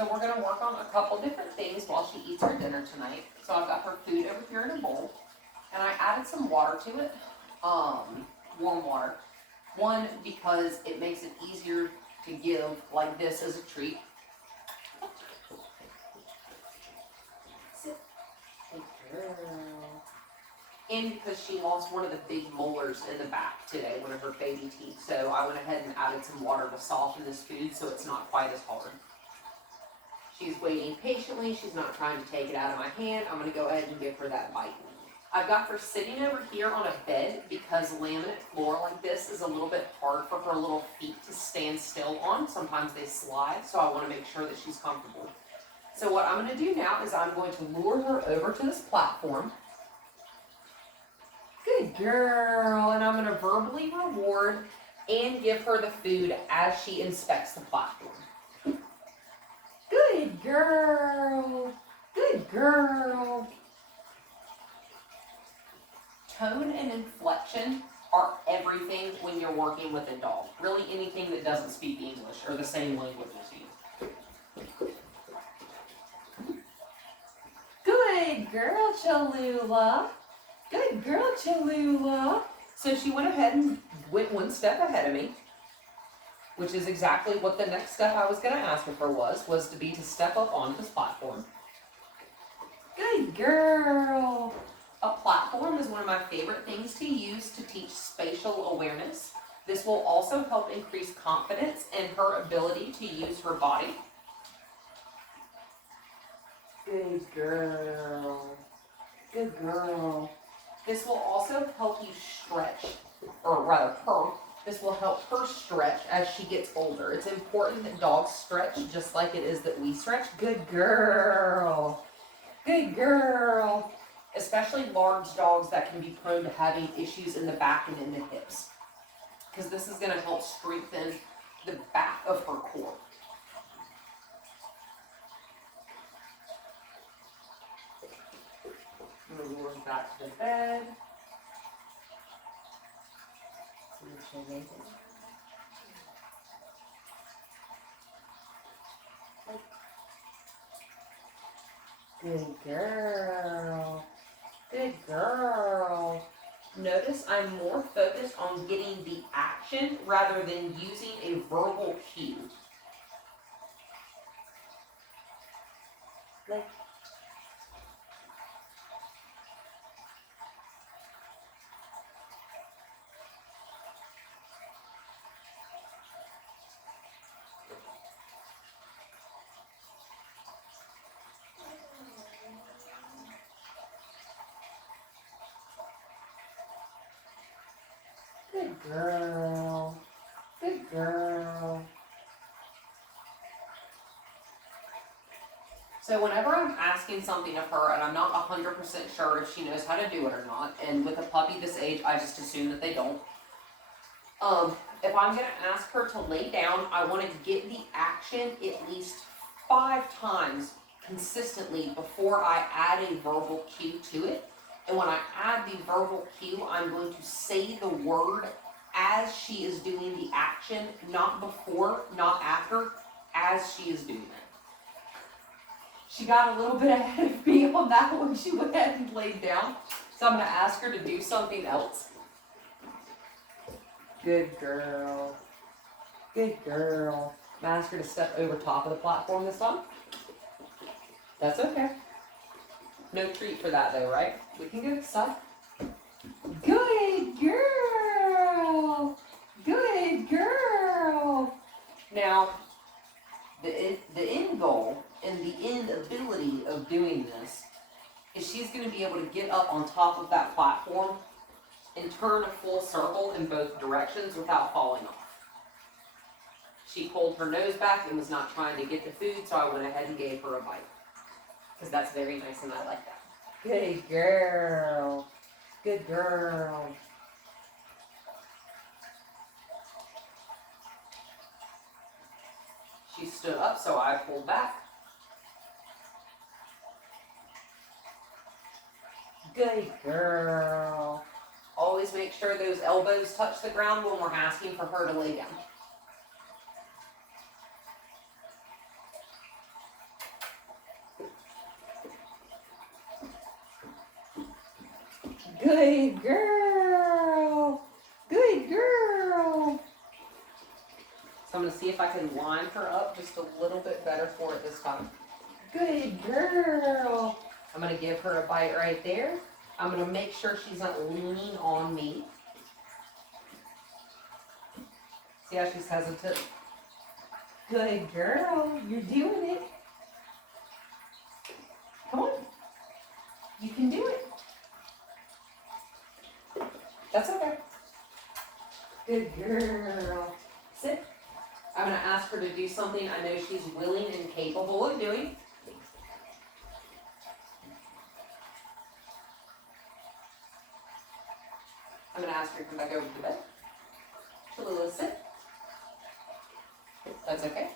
So we're going to work on a couple different things while she eats her dinner tonight. So I've got her food over here in a bowl, and I added some water to it, warm water. One, because it makes it easier to give like this as a treat. Sit. Good girl. And because she lost one of the big molars in the back today, one of her baby teeth. So I went ahead and added some water to soften this food so it's not quite as hard. She's waiting patiently. She's not trying to take it out of my hand. I'm going to go ahead and give her that bite. I've got her sitting over here on a bed because laminate floor like this is a little bit hard for her little feet to stand still on. Sometimes they slide, so I want to make sure that she's comfortable. So what I'm going to do now is I'm going to lure her over to this platform. Good girl. And I'm going to verbally reward and give her the food as she inspects the platform. Good girl. Good girl. Tone and inflection are everything when you're working with a dog. Really anything that doesn't speak English or the same language as you. Good girl, Chalula. Good girl, Chalula. So she went ahead and went one step ahead of me, which is exactly what the next step I was going to ask of her was to step up on this platform. Good girl. A platform is one of my favorite things to use to teach spatial awareness. This will also help increase confidence in her ability to use her body. Good girl. Good girl. This will also help you stretch, or rather her. This will help her stretch as she gets older. It's important that dogs stretch just like it is that we stretch. Good girl. Good girl. Especially large dogs that can be prone to having issues in the back and in the hips. Because this is going to help strengthen the back of her core. Move her back to the bed. Good girl. Good girl. Notice I'm more focused on getting the action rather than using a verbal cue. Like, good girl. Good girl. So whenever I'm asking something of her and I'm not 100% sure if she knows how to do it or not, and with a puppy this age, I just assume that they don't. If I'm going to ask her to lay down, I want to get the action at least 5 times consistently before I add a verbal cue to it. And when I add the verbal cue, I'm going to say the word as she is doing the action, not before, not after, as she is doing it. She got a little bit ahead of me on that when she went ahead and laid down. So I'm going to ask her to do something else. Good girl. Good girl. I'm going to ask her to step over top of the platform this time. That's okay. No treat for that though, right? We can go this side. Good girl. Good girl. Now, the end goal and the end ability of doing this is she's going to be able to get up on top of that platform and turn a full circle in both directions without falling off. She pulled her nose back and was not trying to get the food, so I went ahead and gave her a bite. Because that's very nice and I like that. Good girl. Good girl. She stood up, so I pulled back. Good girl. Always make sure those elbows touch the ground when we're asking for her to lay down. Good girl. Good girl. So I'm going to see if I can line her up just a little bit better for it this time. Good girl. I'm going to give her a bite right there. I'm going to make sure she's not leaning on me. See how she's hesitant? Good girl. You're doing it. Come on. You can do it. That's okay. Good girl. Sit. I'm going to ask her to do something I know she's willing and capable of doing. I'm going to ask her to come back over to bed. Chalula, sit. That's okay.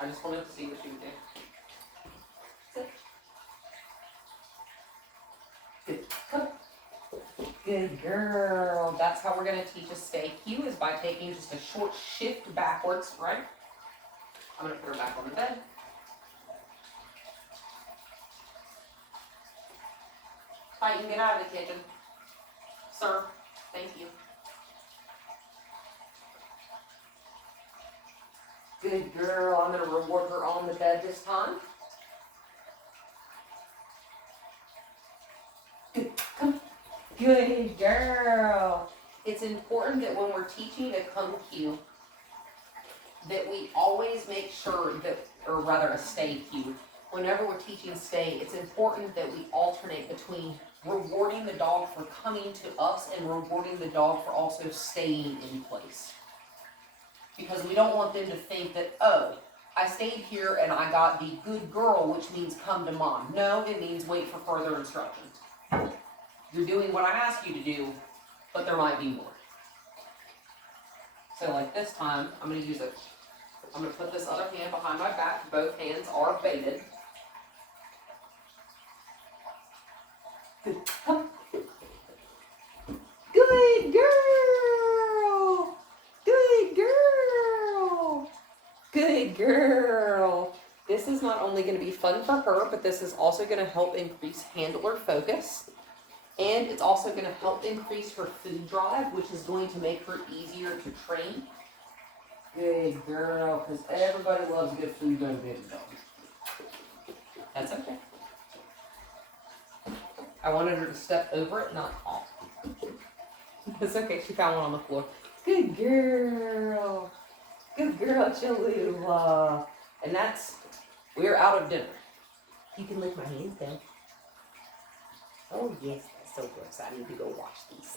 I just wanted to see what she would do. Sit. Good. Come. Good girl. That's how we're going to teach a stay cue, is by taking just a short shift backwards, right? I'm going to put her back on the bed. Titan, get out of the kitchen. Sir, thank you. Good girl. I'm going to reward her on the bed this time. Good. Come. Good girl. It's important that when we're teaching a come cue, that we always make sure that, or rather a stay cue, whenever we're teaching stay, it's important that we alternate between rewarding the dog for coming to us and rewarding the dog for also staying in place. Because we don't want them to think that, oh, I stayed here and I got the good girl, which means come to mom. No, it means wait for further instructions. You're doing what I asked you to do, but there might be more. So like this time, I'm going to put this other hand behind my back. Both hands are baited. Good. Come. Good girl. Good girl. Good girl. This is not only going to be fun for her, but this is also going to help increase handler focus. And it's also going to help increase her food drive, which is going to make her easier to train. Good girl, because everybody loves good food when they're big dogs. That's okay. I wanted her to step over it, not off. It's okay, she found one on the floor. Good girl. Good girl, Chalula. And we're out of dinner. You can lick my hands down. Oh yes, that's so gross. I need to go wash these.